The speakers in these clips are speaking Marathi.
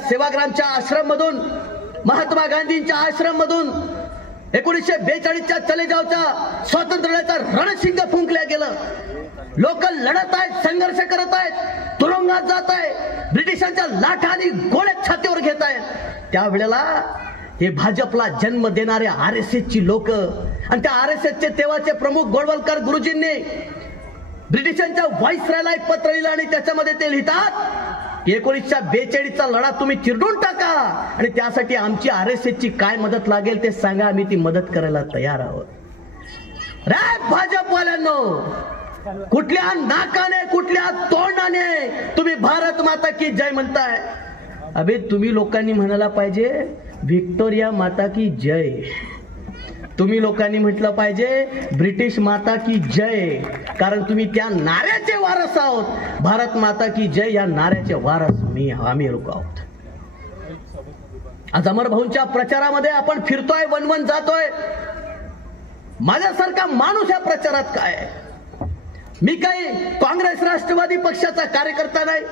सेवाग्रामच्या आश्रम मधून, महात्मा गांधींच्या आश्रम मधून 1942च्या चलेजावच्या स्वातंत्र्याचा रणशिंग फुंकल्या गेलं. लोक लढत आहेत, संघर्ष करत आहेत, तुरुंगात जात आहेत, ब्रिटिशांच्या लाठा आणि गोळ्या छातीवर घेत आहेत. त्यावेळेला हे भाजपला जन्म देणारे RSS ची लोक आणि त्या RSS चे तेव्हाचे प्रमुख गोळवलकर गुरुजींनी ब्रिटिशांच्या व्हाईसरॉयला एक पत्र लिहिलं आणि त्याच्यामध्ये ते लिहितात 1942चा लढा तुम्ही चिरडून टाका आणि त्यासाठी आमची RSS ची काय मदत लागेल ते सांगा, आम्ही ती मदत करायला तयार आहोत. रे भाजपवाल्यांनो, कुठल्या नाकाने कुठल्या तोंडाने तुम्ही भारत माता की जय म्हणताय? अबे तुम्ही लोकांनी म्हणायला पाहिजे व्हिक्टोरिया माता की जय. तुम्ही लोकांनी म्हटलं पाहिजे ब्रिटिश माता की जय, कारण तुम्ही त्या नाऱ्याचे वारस आहोत. भारत माता की जय या नाऱ्याचे वारस आम्ही लोक आहोत. आज अमर भाऊंच्या प्रचारामध्ये आपण फिरतोय, वनवन जातोय. माझ्यासारखा माणूस या प्रचारात काय? मी काही काँग्रेस राष्ट्रवादी पक्षाचा कार्यकर्ता नाही.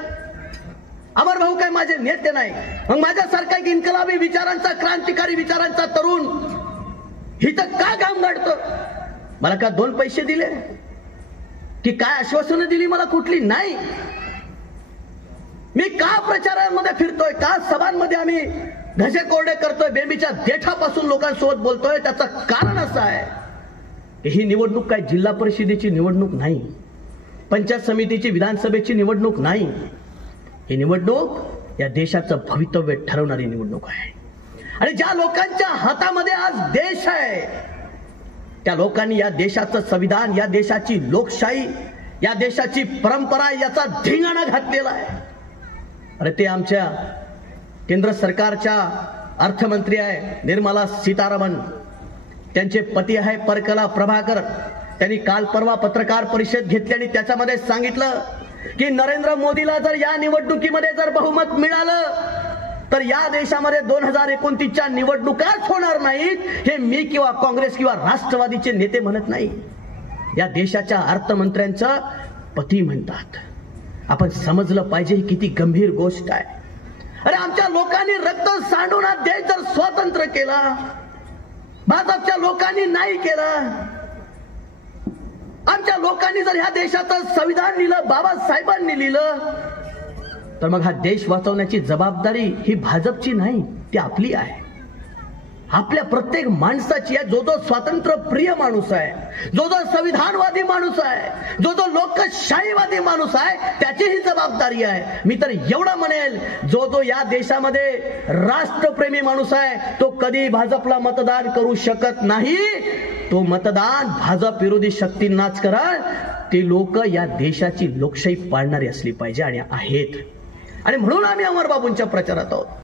अमर भाऊ काय माझे नेते नाही. मग माझ्यासारखा एक इन्कलाबी विचारांचा, क्रांतिकारी विचारांचा तरुण हिथं का काम काढतो? मला का 2 पैसे दिले की काय आश्वासनं दिली मला कुठली? नाही. मी का प्रचारांमध्ये फिरतोय, का सभांमध्ये आम्ही घसे कोरडे करतोय, बेंबीच्या देठापासून लोकांसोबत बोलतोय? त्याचं कारण असं आहे, ही निवडणूक काय जिल्हा परिषदेची निवडणूक नाही, पंचायत समितीची, विधानसभेची निवडणूक नाही. ही निवडणूक या देशाचं भवितव्य ठरवणारी निवडणूक आहे. आणि ज्या लोकांच्या हातामध्ये आज देश आहे, त्या लोकांनी या देशाचं संविधान, या देशाची लोकशाही, या देशाची परंपरा याचा धिंगाणा घातलेला आहे. अरे ते आमच्या केंद्र सरकारच्या अर्थमंत्री आहे निर्मला सीतारामन, त्यांचे पती आहे परकला प्रभाकर. त्यांनी काल परवा पत्रकार परिषद घेतली आणि त्याच्यामध्ये सांगितलं की नरेंद्र मोदीला जर या निवडणुकीमध्ये जर बहुमत मिळालं तर या देशामध्ये 2029च्या निवडणुकाच होणार नाहीत. हे मी किंवा काँग्रेस किंवा राष्ट्रवादीचे नेते म्हणत नाही, या देशाच्या अर्थमंत्र्यांचं पती म्हणतात. आपण समजलं पाहिजे ही किती गंभीर गोष्ट आहे. अरे आमच्या लोकांनी रक्त सांडून हा देश जर स्वतंत्र केला, भाजपच्या लोकांनी नाही केलं. आमच्या लोकांनी जर ह्या देशाचं संविधान लिहिलं, बाबासाहेबांनी लिहिलं, तर मग हा देश वाचवण्याची जबाबदारी ही भाजपची नाही, ती आपली आहे, आपल्या प्रत्येक माणसाची आहे. जो जो स्वातंत्र्य प्रिय माणूस आहे, जो जो संविधानवादी माणूस आहे, जो जो लोकशाहीवादी माणूस आहे, त्याची ही जबाबदारी आहे. मी तर एवढं म्हणेल, जो जो या देशामध्ये राष्ट्रप्रेमी माणूस आहे तो कधी भाजपला मतदान करू शकत नाही. तो मतदान भाजप विरोधी शक्तींनाच करा. ते लोक या देशाची लोकशाही पाळणारी असली पाहिजे आणि आहेत. आणि म्हणून आम्ही अमरबाबूंच्या प्रचारात आहोत.